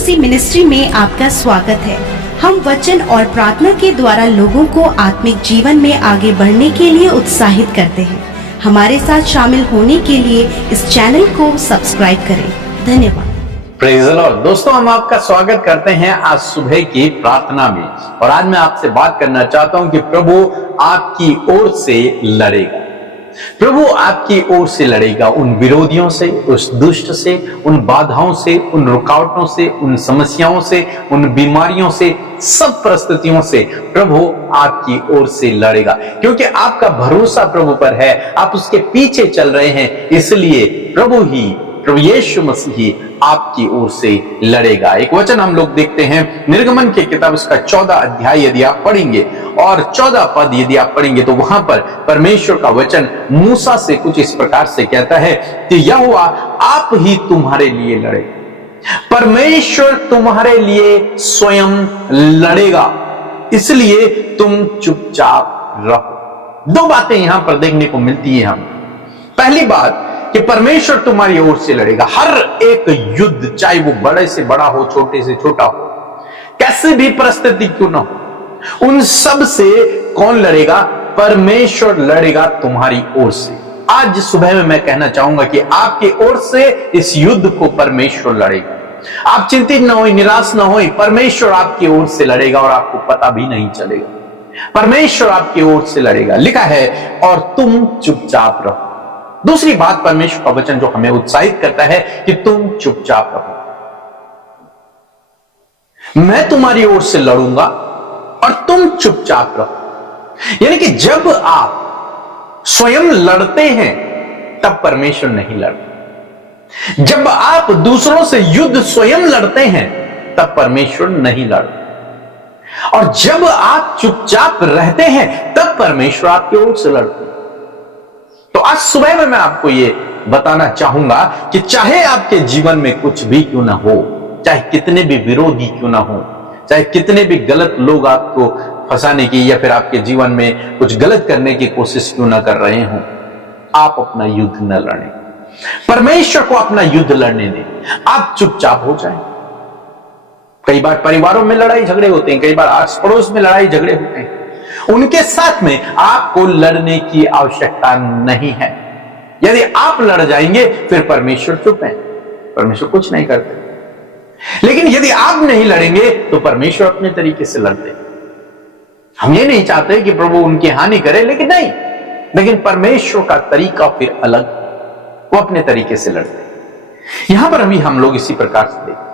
मसीह ministry में आपका स्वागत है। हम वचन और प्रार्थना के द्वारा लोगों को आत्मिक जीवन में आगे बढ़ने के लिए उत्साहित करते हैं। हमारे साथ शामिल होने के लिए इस चैनल को सब्सक्राइब करें। धन्यवाद। Praise the Lord. दोस्तों, हम आपका स्वागत करते हैं आज सुबह की प्रार्थना में। और आज मैं आपसे बात करना चाहता हूं कि प्रभु आपकी ओर से लड़ेगा। प्रभु आपकी ओर से लड़ेगा, उन विरोधियों से, उस दुष्ट से, उन बाधाओं से, उन रुकावटों से, उन समस्याओं से, उन बीमारियों से, सब परिस्थितियों से प्रभु आपकी ओर से लड़ेगा। क्योंकि आपका भरोसा प्रभु पर है, आप उसके पीछे चल रहे हैं, इसलिए प्रभु यीशु मसीह ही आपकी ओर से लड़ेगा। एक वचन हम लोग देखते हैं निर्गमन के किताब उसका 14 अध्याय यदि आप पढ़ेंगे और 14 पद यदि आप पढ़ेंगे तो वहां पर परमेश्वर का वचन मूसा से कुछ इस प्रकार से कहता है कि यहोवा आप ही तुम्हारे लिए लड़े, परमेश्वर तुम्हारे लिए स्वयं लड़ेगा, इसलिए तुम चुपचाप रहो। दो बातें यहां पर देखने को मिलती है हम। पहली बात कि परमेश्वर तुम्हारी ओर से लड़ेगा। हर एक युद्ध, चाहे वो बड़े से बड़ा हो, छोटे से छोटा हो, कैसे भी परिस्थिति क्यों ना हो, उन सब से कौन लड़ेगा? परमेश्वर लड़ेगा तुम्हारी ओर से। आज सुबह में मैं कहना चाहूंगा कि आपकी ओर से इस युद्ध को परमेश्वर लड़ेगा। आप चिंतित ना हो, निराश ना हो, परमेश्वर आपकी ओर से लड़ेगा और आपको पता भी नहीं चलेगा। परमेश्वर आपकी ओर से लड़ेगा, लिखा है, और तुम चुपचाप रहो। दूसरी बात, परमेश्वर का वचन जो हमें उत्साहित करता है कि तुम चुपचाप रहो। मैं तुम्हारी ओर से लड़ूंगा और तुम चुपचाप रहो। यानी कि जब आप स्वयं लड़ते हैं तब परमेश्वर नहीं लड़ता। जब आप दूसरों से युद्ध स्वयं लड़ते हैं तब परमेश्वर नहीं लड़ता। और जब आप चुपचाप रहते हैं तब परमेश्वर आपकी ओर से लड़ते हैं। तो आज सुबह में मैं आपको ये बताना चाहूंगा कि चाहे आपके जीवन में कुछ भी क्यों ना हो, चाहे कितने भी विरोधी क्यों ना हो, चाहे कितने भी गलत लोग आपको फंसाने की या फिर आपके जीवन में कुछ गलत करने की कोशिश क्यों ना कर रहे हो, आप अपना युद्ध न लड़ें। परमेश्वर को अपना युद्ध लड़ने दें। आप चुपचाप हो जाएं। कई बार परिवारों में लड़ाई झगड़े होते हैं, कई बार आस पड़ोस में लड़ाई झगड़े होते हैं, उनके साथ में आपको लड़ने की आवश्यकता नहीं है। यदि आप लड़ जाएंगे फिर परमेश्वर चुप है, परमेश्वर कुछ नहीं करते। लेकिन यदि आप नहीं लड़ेंगे तो परमेश्वर अपने तरीके से लड़ते। हम ये नहीं चाहते कि प्रभु उनकी हानि करे, लेकिन परमेश्वर का तरीका फिर अलग, वो अपने तरीके से लड़ते। यहां पर अभी हम लोग इसी प्रकार से देखते।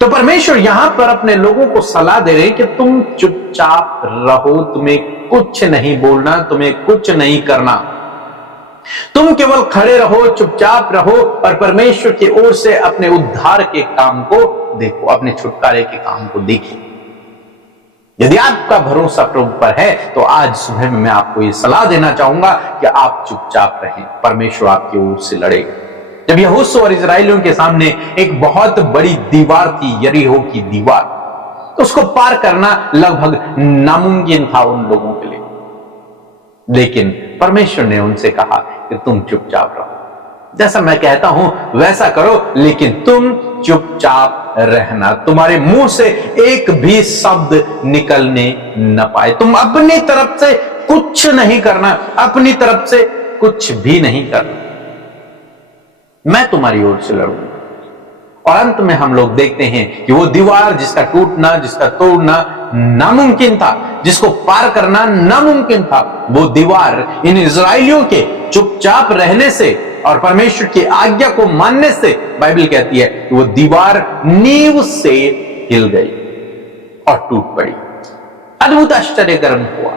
तो परमेश्वर यहां पर अपने लोगों को सलाह दे रहे हैं कि तुम चुपचाप रहो, तुम्हें कुछ नहीं बोलना, तुम्हें कुछ नहीं करना, तुम केवल खड़े रहो, चुपचाप रहो और परमेश्वर की ओर से अपने उद्धार के काम को देखो, अपने छुटकारे के काम को देखो। यदि आपका भरोसा प्रभु पर है तो आज सुबह में मैं आपको यह सलाह देना चाहूंगा कि आप चुपचाप रहें, परमेश्वर आपकी ओर से लड़ेगा। जब यहोशू और इजराइलियों के सामने एक बहुत बड़ी दीवार थी, यरीहो की दीवार, तो उसको पार करना लगभग नामुमकिन था उन लोगों के लिए। लेकिन परमेश्वर ने उनसे कहा कि तुम चुपचाप रहो। जैसा मैं कहता हूं वैसा करो, लेकिन तुम चुपचाप रहना। तुम्हारे मुंह से एक भी शब्द निकलने न पाए। तुम अपनी तरफ से कुछ नहीं करना, अपनी तरफ से कुछ भी नहीं करना। मैं तुम्हारी ओर से लड़ूंगा। और अंत में हम लोग देखते हैं कि वो दीवार जिसका टूटना, जिसका तोड़ना नामुमकिन था, जिसको पार करना नामुमकिन था, वो दीवार इन इजराइलियों के चुपचाप रहने से और परमेश्वर की आज्ञा को मानने से, बाइबल कहती है कि वो दीवार नींव से हिल गई और टूट पड़ी। अद्भुत आश्चर्यकर्म हुआ।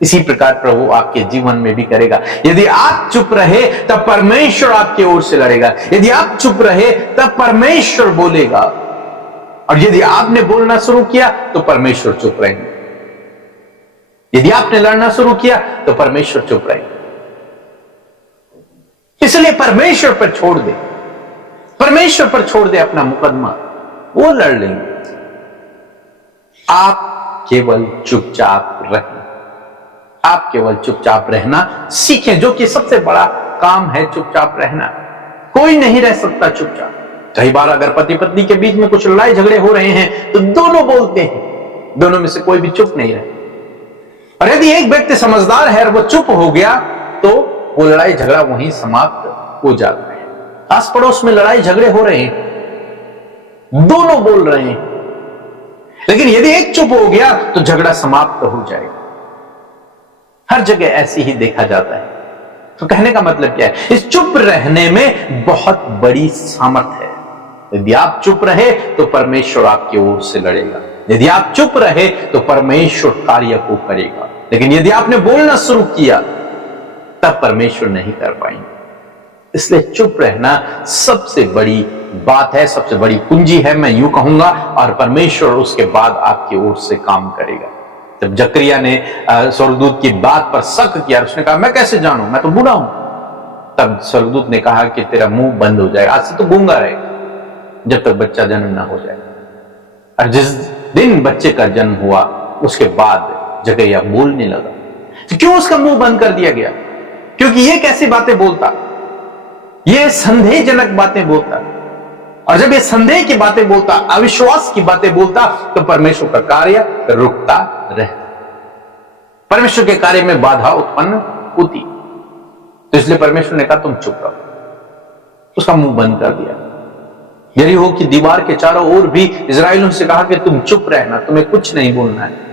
इसी प्रकार प्रभु आपके जीवन में भी करेगा। यदि आप चुप रहे तब परमेश्वर आपकी ओर से लड़ेगा। यदि आप चुप रहे तब परमेश्वर बोलेगा, और यदि आपने बोलना शुरू किया तो परमेश्वर चुप रहेंगे। यदि आपने लड़ना शुरू किया तो परमेश्वर चुप रहेंगे। इसलिए परमेश्वर पर छोड़ दे, परमेश्वर पर छोड़ दे अपना मुकदमा, वो लड़ लेंगे। आप केवल चुपचाप रहें। आप केवल चुपचाप रहना सीखें, जो कि सबसे बड़ा काम है, चुपचाप रहना। कोई नहीं रह सकता चुपचाप। कई बार अगर पति पत्नी के बीच में कुछ लड़ाई झगड़े हो रहे हैं तो दोनों बोलते हैं, दोनों में से कोई भी चुप नहीं रहे। और यदि एक व्यक्ति समझदार है और वो चुप हो गया तो वो लड़ाई झगड़ा वहीं समाप्त हो जाता है। आस पड़ोस में लड़ाई झगड़े हो रहे हैं, दोनों बोल रहे हैं, लेकिन यदि एक चुप हो गया तो झगड़ा समाप्त हो जाएगा। हर जगह ऐसे ही देखा जाता है। तो कहने का मतलब क्या है, इस चुप रहने में बहुत बड़ी सामर्थ है। यदि आप चुप रहे तो परमेश्वर आपकी ओर से लड़ेगा, यदि आप चुप रहे तो परमेश्वर कार्य को करेगा। लेकिन यदि आपने बोलना शुरू किया तब परमेश्वर नहीं कर पाएंगे। इसलिए चुप रहना सबसे बड़ी बात है, सबसे बड़ी कुंजी है, मैं यूं कहूंगा। और परमेश्वर उसके बाद आपकी ओर से काम करेगा। जब जकरिया ने स्वर्गदूत की बात पर शक किया, उसने कहा मैं कैसे जानूं, मैं तो बूढ़ा हूं, तब स्वर्गदूत ने कहा कि तेरा मुंह बंद हो जाएगा, आज से तो गूंगा रहेगा जब तक बच्चा जन्म ना हो जाए। और जिस दिन बच्चे का जन्म हुआ उसके बाद जकरिया बोलने लगा। तो क्यों उसका मुंह बंद कर दिया गया? क्योंकि ये कैसी बातें बोलता, ये संदेहजनक बातें बोलता। और जब ये संदेह की बातें बोलता, अविश्वास की बातें बोलता, तो परमेश्वर का कार्य रुकता रहता, परमेश्वर के कार्य में बाधा उत्पन्न होती। तो इसलिए परमेश्वर ने कहा तुम चुप रहो, उसका मुंह बंद कर दिया। यरीहो की दीवार के चारों ओर भी इस्राएलियों से कहा कि तुम चुप रहना, तुम्हें कुछ नहीं बोलना है।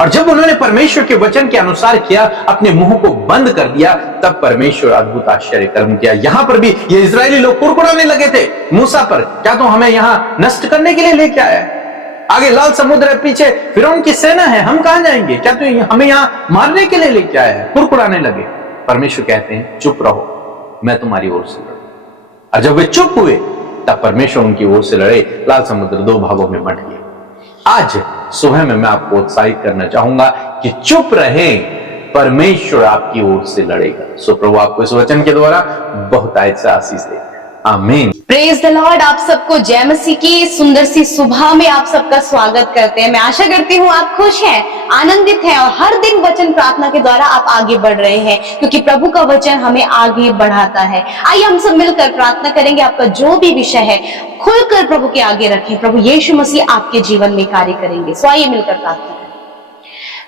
और जब उन्होंने परमेश्वर के वचन के अनुसार किया, अपने मुंह को बंद कर दिया, तब परमेश्वर अद्भुत आश्चर्य कर्म किया। यहां पर भी ये इस्राएली लोग कुड़कुड़ाने लगे थे मूसा पर, क्या तुम हमें यहां नष्ट करने के लिए लेके आया? आगे लाल समुद्र है, पीछे फिरौन की सेना है, हम कहां जाएंगे? क्या तू हमें यहां मारने के लिए लेके आया है? कुड़कुड़ाने लगे। परमेश्वर कहते हैं चुप रहो, मैं तुम्हारी ओर से लड़ूं। और जब वे चुप हुए तब परमेश्वर उनकी ओर से लड़े, लाल समुद्र दो भागों में बंट गया। आज सुबह में मैं आपको उत्साहित करना चाहूंगा कि चुप रहें, परमेश्वर आपकी ओर से लड़ेगा। सो प्रभु आपको इस वचन के द्वारा बहुत आशीष दे। आमीन। Praise the Lord. आप सबको जय मसीह की सुंदर सी सुबह में आप सबका स्वागत करते हैं। मैं आशा करती हूँ आप खुश हैं, आनंदित हैं और हर दिन वचन प्रार्थना के द्वारा आप आगे बढ़ रहे हैं, क्योंकि प्रभु का वचन हमें आगे बढ़ाता है। आइए हम सब मिलकर प्रार्थना करेंगे। आपका जो भी विषय है खुलकर प्रभु के आगे रखें, प्रभु यीशु मसीह आपके जीवन में कार्य करेंगे। सो आइए मिलकर प्रार्थना करें।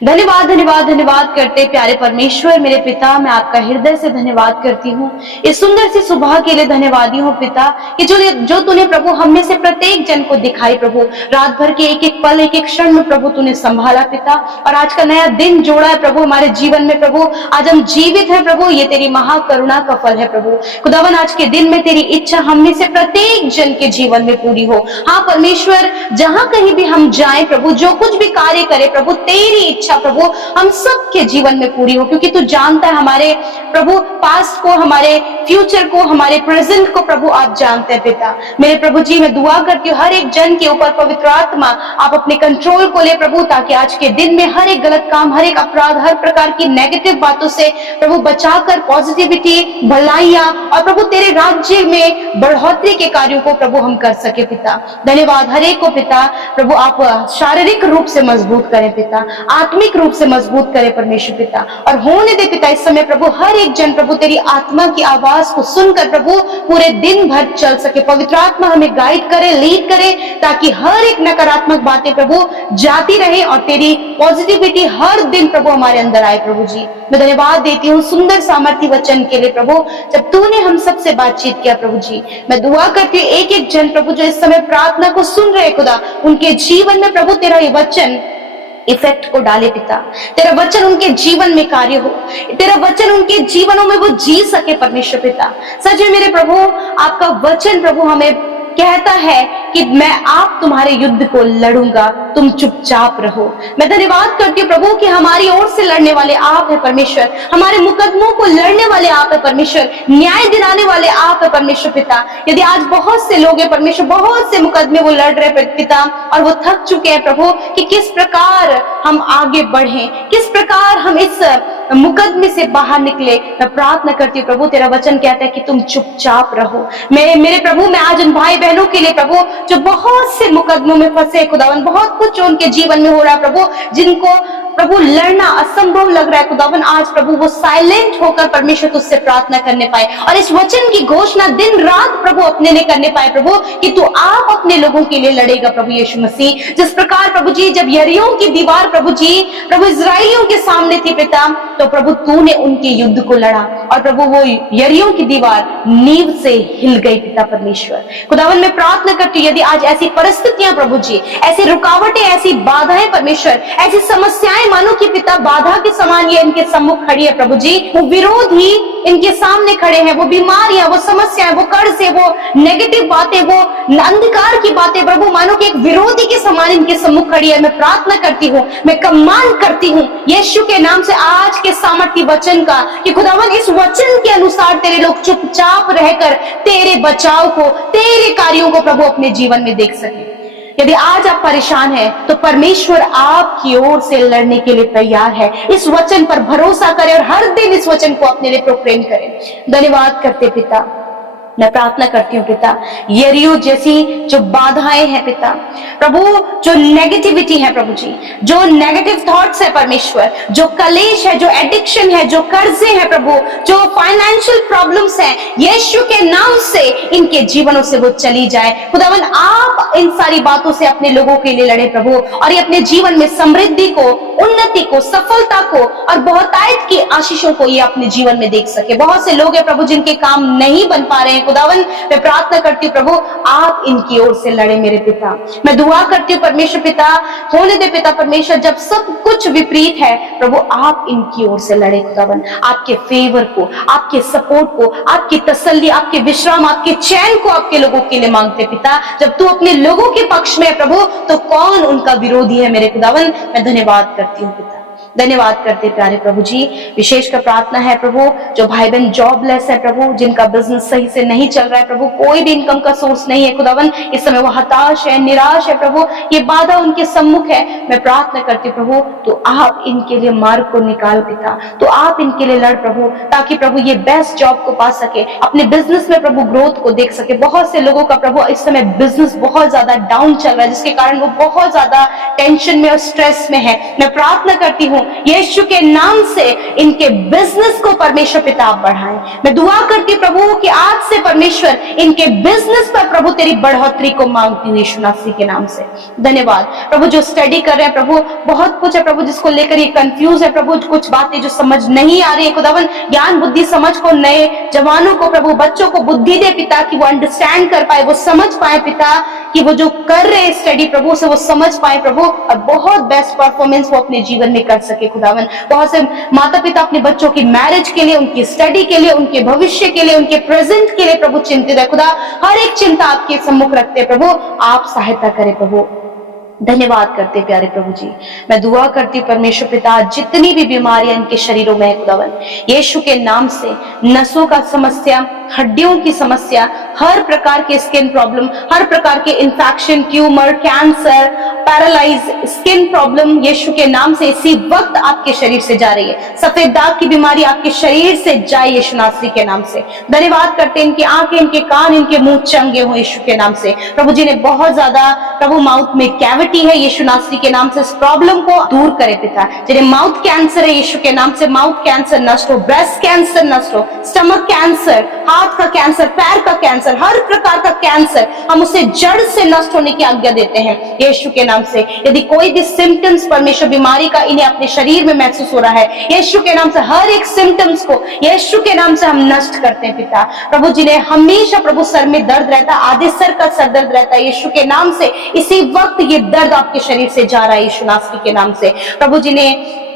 धन्यवाद धन्यवाद धन्यवाद करते प्यारे परमेश्वर मेरे पिता, मैं आपका हृदय से धन्यवाद करती हूँ इस सुंदर सी सुबह के लिए। धन्यवादी हूँ पिता कि जो तूने प्रभु हम में से प्रत्येक जन को दिखाई प्रभु, रात भर के एक एक पल एक एक क्षण में प्रभु तूने संभाला पिता, और आज का नया दिन जोड़ा है प्रभु हमारे जीवन में प्रभु। आज हम जीवित है प्रभु, ये तेरी महाकरुणा का फल है प्रभु। खुदावन आज के दिन में तेरी इच्छा हम में से प्रत्येक जन के जीवन में पूरी हो। हाँ परमेश्वर, जहां कहीं भी हम जाए प्रभु, जो कुछ भी कार्य करे प्रभु, तेरी इच्छा प्रभु हम सबके जीवन में पूरी हो, क्योंकि तू जानता है हमारे प्रभु पास्ट को, हमारे फ्यूचर को, हमारे प्रेजेंट को प्रभु आप जानते हैं पिता। मेरे प्रभु जी मैं दुआ करती हूँ हर एक जन के ऊपर पवित्र आत्मा आप अपने कंट्रोल को ले प्रभु, ताकि आज के दिन में हर एक गलत काम, हर एक अपराध, हर प्रकार की नेगेटिव बातों से प्रभु बचाकर पॉजिटिविटी, भलाइयां और प्रभु तेरे राज्य में बढ़ोतरी के कार्यों को प्रभु हम कर सके पिता। धन्यवाद हर एक को पिता। प्रभु आप शारीरिक रूप से मजबूत करें पिता, आत्मिक रूप से मजबूत करे परमेश्वर पिता, और होने दे पिता इस समय प्रभु हर एक जन प्रभु तेरी आत्मा की आवाज को सुनकर प्रभु पूरे दिन भर चल सके। पवित्र आत्मा हमें गाइड करे, लीड करे, ताकि हर एक नकारात्मक बातें प्रभु जाती रहे और तेरी पॉजिटिविटी हर दिन प्रभु हमारे अंदर आए। प्रभु जी मैं धन्यवाद देती हूँ सुंदर सामर्थ्य वचन के लिए प्रभु, जब तूने हम सबसे बातचीत किया प्रभु जी। मैं दुआ करती हूँ एक एक जन प्रभु जो इस समय प्रार्थना को सुन रहे खुदा, उनके जीवन में प्रभु तेरा ये वचन इफेक्ट को डाले पिता, तेरा वचन उनके जीवन में कार्य हो, तेरा वचन उनके जीवनों में वो जी सके परमेश्वर पिता। सच में मेरे प्रभु आपका वचन प्रभु हमें कहता है कि मैं आप तुम्हारे युद्ध को लड़ूंगा, तुम चुपचाप रहो। मैं धन्यवाद करती हूँ प्रभु कि हमारी ओर से लड़ने वाले आप है परमेश्वर, हमारे मुकदमों को लड़ने वाले आप है परमेश्वर, न्याय दिलाने वाले आप है परमेश्वर पिता। यदि आज बहुत से लोग हैं परमेश्वर, बहुत से मुकदमे वो लड़ रहे पिता, और वो थक चुके हैं प्रभु कि किस प्रकार हम आगे बढ़े, किस प्रकार हम इस मुकदमे से बाहर निकले। मैं प्रार्थना करती हूँ प्रभु तेरा वचन कहता है कि तुम चुपचाप रहो। मेरे प्रभु मैं आज उन भाई बहनों के लिए प्रभु जो बहुत से मुकदमों में फंसे खुदावन, बहुत कुछ उनके जीवन में हो रहा है प्रभु, जिनको प्रभु लड़ना असंभव लग रहा है खुदावन, आज प्रभु वो साइलेंट होकर परमेश्वर तुझसे प्रार्थना करने पाए और इस वचन की घोषणा दिन रात प्रभु अपने लिए करने पाए प्रभु, कि तू आप अपने लोगों के लिए लड़ेगा प्रभु यीशु मसीह। जिस प्रकार प्रभु जी जब यरीहो की दीवार प्रभु जी प्रभु इस्राएलियों के सामने थी पिता, तो प्रभु तूने उनके युद्ध को लड़ा और प्रभु वो यरीहो की दीवार नींव से हिल गई पिता परमेश्वर। खुदावन मैं प्रार्थना करती हूँ, यदि आज ऐसी परिस्थितियां प्रभु जी, ऐसी रुकावटें, ऐसी बाधाएं परमेश्वर, ऐसी समस्याएं मानो कि पिता बाधा के समान ये इनके सम्मुख खड़ी है प्रभु जी, वो विरोध ही इनके सामने खड़े हैं, वो बीमारियां, वो समस्याएं, वो कर्ज है, वो नेगेटिव बातें, वो अंधकार की बातें प्रभु मानो कि एक विरोधी के समान इनके सम्मुख खड़ी है। मैं प्रार्थना करती हूँ, मैं कमांड करती हूँ यीशु के नाम से आज के सामर्थ्य वचन का, कि खुदावन इस वचन के अनुसार तेरे लोग चुपचाप रहकर तेरे बचाव को, तेरे कार्यों को प्रभु अपने जीवन में देख सके। यदि आज आप परेशान हैं तो परमेश्वर आपकी ओर से लड़ने के लिए तैयार है। इस वचन पर भरोसा करें और हर दिन इस वचन को अपने लिए प्रोक्लेम करें। धन्यवाद करते पिता, मैं प्रार्थना करती हूँ पिता, यरीहो जैसी जो बाधाएं हैं पिता प्रभु, जो नेगेटिविटी है प्रभु जी, जो नेगेटिव थॉट्स है परमेश्वर, जो कलेश है, जो एडिक्शन है, जो कर्जे हैं प्रभु, जो फाइनेंशियल प्रॉब्लम्स हैं, यीशु के नाम से इनके जीवनों से वो चली जाए। खुदावन आप इन सारी बातों से अपने लोगों के लिए लड़े प्रभु, और ये अपने जीवन में समृद्धि को, उन्नति को, सफलता को और बहुतायत की आशीषों को ये अपने जीवन में देख सके। बहुत से लोग हैं प्रभु जिनके काम नहीं बन पा रहे हैं, खुदावन मैं प्रार्थना करती हूँ प्रभु आप इनकी ओर से लड़े मेरे पिता। मैं दुआ करती हूँ परमेश्वर पिता, होने दे पिता परमेश्वर, जब सब कुछ विपरीत है प्रभु आप इनकी ओर से लड़े खुदावन, आपके फेवर को, आपके सपोर्ट को, आपकी तसल्ली, आपके विश्राम, आपके चैन को आपके लोगों के लिए मांगते पिता। जब तू अपने लोगों के पक्ष में है प्रभु तो कौन उनका विरोधी है मेरे खुदावन। मैं धन्यवाद करती हूँ पिता, धन्यवाद करते प्यारे प्रभु जी। विशेष कर प्रार्थना है प्रभु जो भाई बहन जॉबलेस है प्रभु, जिनका बिजनेस सही से नहीं चल रहा है प्रभु, कोई भी इनकम का सोर्स नहीं है खुदावन, इस समय वो हताश है, निराश है प्रभु, ये बाधा उनके सम्मुख है। मैं प्रार्थना करती प्रभु तो आप इनके लिए मार्ग को निकाल पिता, तो आप इनके लिए लड़ प्रभु, ताकि प्रभु ये बेस्ट जॉब को पा सके, अपने बिजनेस में प्रभु ग्रोथ को देख सके। बहुत से लोगों का प्रभु इस समय बिजनेस बहुत ज्यादा डाउन चल रहा है, जिसके कारण वो बहुत ज्यादा टेंशन में और स्ट्रेस में है। मैं प्रार्थना करती हूँ यीशु के नाम से इनके बिजनेस को परमेश्वर पिता आप बढ़ाएं। मैं दुआ करती हूँ प्रभु कि आज से परमेश्वर इनके बिजनेस पर प्रभु तेरी बढ़ोतरी को मांगती हूँ यीशु मसीह के नाम से। धन्यवाद प्रभु जो स्टडी कर रहे हैं प्रभु, बहुत कुछ है प्रभु जिसको लेकर ये कंफ्यूज है प्रभु, कुछ बातें जो समझ नहीं आ रही है खुदावन, ज्ञान बुद्धि समझ को नए जवानों को प्रभु, बच्चों को बुद्धि दे पिता, कि वो अंडरस्टैंड कर पाए, वो समझ पाए पिता, कि वो जो कर रहे हैं स्टडी प्रभु से वो समझ पाए प्रभु, और बहुत बेस्ट परफॉर्मेंस वो अपने जीवन में कर सके खुदावन। बहुत से माता पिता अपने बच्चों की मैरिज के लिए, उनकी स्टडी के लिए, उनके भविष्य के लिए, उनके प्रेजेंट के लिए प्रभु चिंतित है खुदा, हर एक चिंता आपके सम्मुख रखते प्रभु, आप सहायता करें प्रभु। धन्यवाद करते प्यारे प्रभु जी। मैं दुआ करती परमेश्वर पिता जितनी भी बीमारियां इनके शरीरों में है खुदावन, यीशु के नाम से नसों का समस्या, हड्डियों की समस्या, हर प्रकार के स्किन प्रॉब्लम, हर प्रकार के infection, tumour, cancer, paralyse, skin problem Yeshu के नाम से इसी वक्त आपके शरीर से जा रही है। सफेद दाग की बीमारी आपके शरीर से जाए यीशु नासरी के नाम से। धन्यवाद करते इनकी आंखें, इनके कान, इनके मुंह चंगे हो यीशु के नाम से। प्रभु जी ने बहुत ज्यादा प्रभु माउथ में कैविटी है यीशु नासरी के नाम से, इस प्रॉब्लम को दूर करे पिता। जिन्हें माउथ कैंसर है यीशु के नाम से माउथ कैंसर नष्ट हो, ब्रेस्ट कैंसर नष्ट हो, स्टमक कैंसर, हाथ का कैंसर, पैर का कैंसर, हर प्रकार का कैंसर हम उसे जड़ से नष्ट होने की आज्ञा देते हैं यीशु के नाम से। यदि कोई भी सिम्टम्स परमेश्वर बीमारी का इन्हें अपने शरीर में महसूस हो रहा है, यीशु के नाम से हर एक सिम्टम्स को यीशु के नाम से हम नष्ट करते हैं पिता। प्रभु जिन्हें हमेशा प्रभु सर में दर्द रहता है, आधे सर का सर दर्द रहता है, यीशु के नाम से इसी वक्त ये दर्द आपके शरीर से जा रहा है यीशु नासरी के नाम से। प्रभु जिन्हें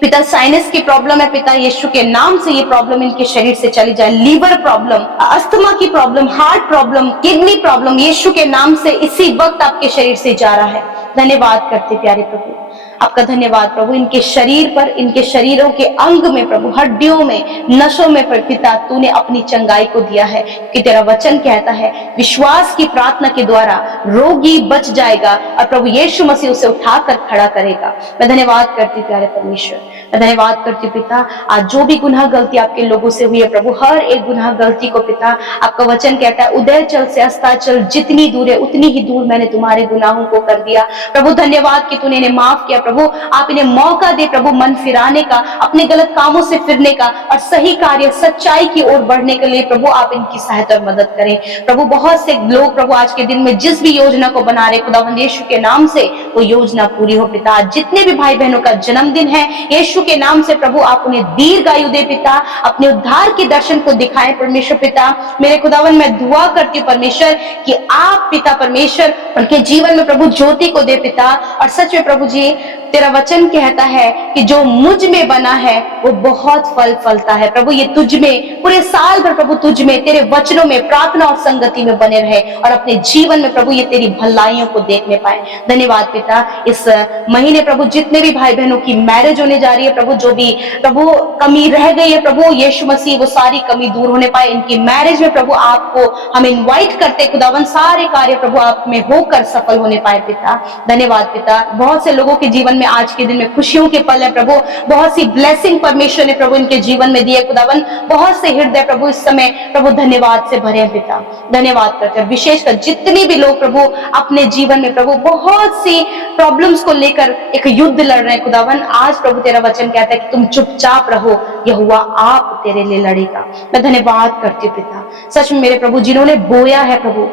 पिता साइनस की प्रॉब्लम है पिता, यीशु के नाम से ये प्रॉब्लम इनके शरीर से चली जाए। लीवर प्रॉब्लम, अस्थमा की problem, heart problem, kidney problem Yeshu के नाम से इसी वक्त आपके शरीर से जा रहा है। धन्यवाद करते प्यारे प्रभु, आपका धन्यवाद प्रभु। इनके शरीर पर, इनके शरीरों के अंग में प्रभु, हड्डियों में, नसों में पिता तूने अपनी चंगाई को दिया है, कि तेरा वचन कहता है विश्वास की प्रार्थना के द्वारा रोगी बच जाएगा और प्रभु यीशु मसीह उसे उठाकर खड़ा करेगा। मैं धन्यवाद करती प्यारे परमेश्वर, मैं धन्यवाद करती पिता। आज जो भी गुनाह गलती आपके लोगों से हुई है प्रभु, हर एक गुनाह गलती को पिता, आपका वचन कहता है उदयचल से अस्ताचल जितनी दूर है उतनी ही दूर मैंने तुम्हारे गुनाहों को कर दिया। प्रभु धन्यवाद कि तूने इन्हें माफ किया प्रभु, प्रभु आप इन्हें मौका दे प्रभु मन फिराने का, अपने गलत कामों से फिरने का और सही कार्य सच्चाई की ओर बढ़ने के लिए प्रभु आप इनकी सहायता और मदद करें। प्रभु बहुत से लोग प्रभु आज के दिन में जिस भी योजना को बना रहे खुदावंद यीशु के नाम से वो योजना पूरी हो पिता। जितने भी भाई बहनों का जन्मदिन है यीशु के नाम से प्रभु आप उन्हें दीर्घायु दे पिता, अपने उद्धार के दर्शन को दिखाएं परमेश्वर पिता। मेरे खुदावन मैं दुआ करती हूँ परमेश्वर कि आप पिता परमेश्वर उनके जीवन में प्रभु ज्योति को दे पिता। और सच में प्रभु जी तेरा वचन कहता है कि जो मुझ में बना है वो बहुत फल फलता है। प्रभु ये तुझ में पूरे साल भर प्रभु तुझ में तेरे वचनों में प्रार्थना और संगति में बने रहे और अपने जीवन में प्रभु ये तेरी भलाइयों को देखने पाए। धन्यवाद पिता। इस महीने प्रभु जितने भी भाई बहनों की मैरिज होने जा रही है प्रभु, जो भी प्रभु कमी रह गई है प्रभु यीशु मसीह वो सारी कमी दूर होने पाए। इनकी मैरिज में प्रभु आपको हम इनवाइट करते खुदावन, सारे कार्य प्रभु आप में होकर सफल होने पाए पिता। धन्यवाद पिता। बहुत से लोगों के जीवन में आज के दिन में खुशियों के पल है प्रभु, बहुत सी ब्लेसिंग परमेश्वर ने प्रभु इनके जीवन में दिए खुदावन। बहुत से हृदय प्रभु इस समय प्रभु धन्यवाद से भरे हैं पिता। धन्यवाद करते हैं विशेषकर जितने भी लोग प्रभु अपने जीवन में प्रभु बहुत सी प्रॉब्लम्स को लेकर एक युद्ध लड़ रहे हैं खुदावन। आज प्रभु तेरा वचन कहता है कि तुम चुपचाप रहो, यहोवा आप तेरे लिए लड़ेगा। मैं धन्यवाद करती हूँ पिता। सच में मेरे प्रभु जिन्होंने बोया है प्रभु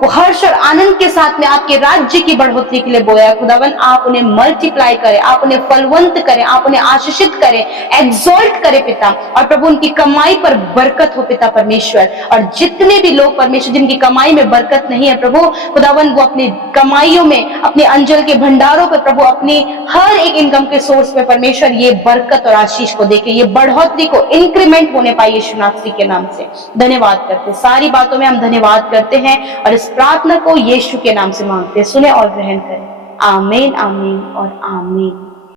वो हर्ष और आनंद के साथ में आपके राज्य की बढ़ोतरी के लिए बोया है खुदावन। आप उन्हें मल्टीप्लाई करें, आप उन्हें फलवंत करें, आप उन्हें आशीषित करें, एग्जॉल्ट करें पिता। और प्रभु उनकी कमाई पर बरकत हो पिता परमेश्वर। और जितने भी लोग परमेश्वर जिनकी कमाई में बरकत नहीं है प्रभु खुदावन, वो अपनी कमाइयों में अपने अंजल के भंडारों पर प्रभु अपनी हर एक इनकम के सोर्स में परमेश्वर ये बरकत और आशीष को देखे, ये बढ़ोतरी को इंक्रीमेंट होने पाए यीशु नासरी के नाम से। धन्यवाद करते, सारी बातों में हम धन्यवाद करते हैं और इस प्रार्थना को यीशु के नाम से मांगते हैं। सुने और ग्रहण करें। आमीन आमीन और आमीन।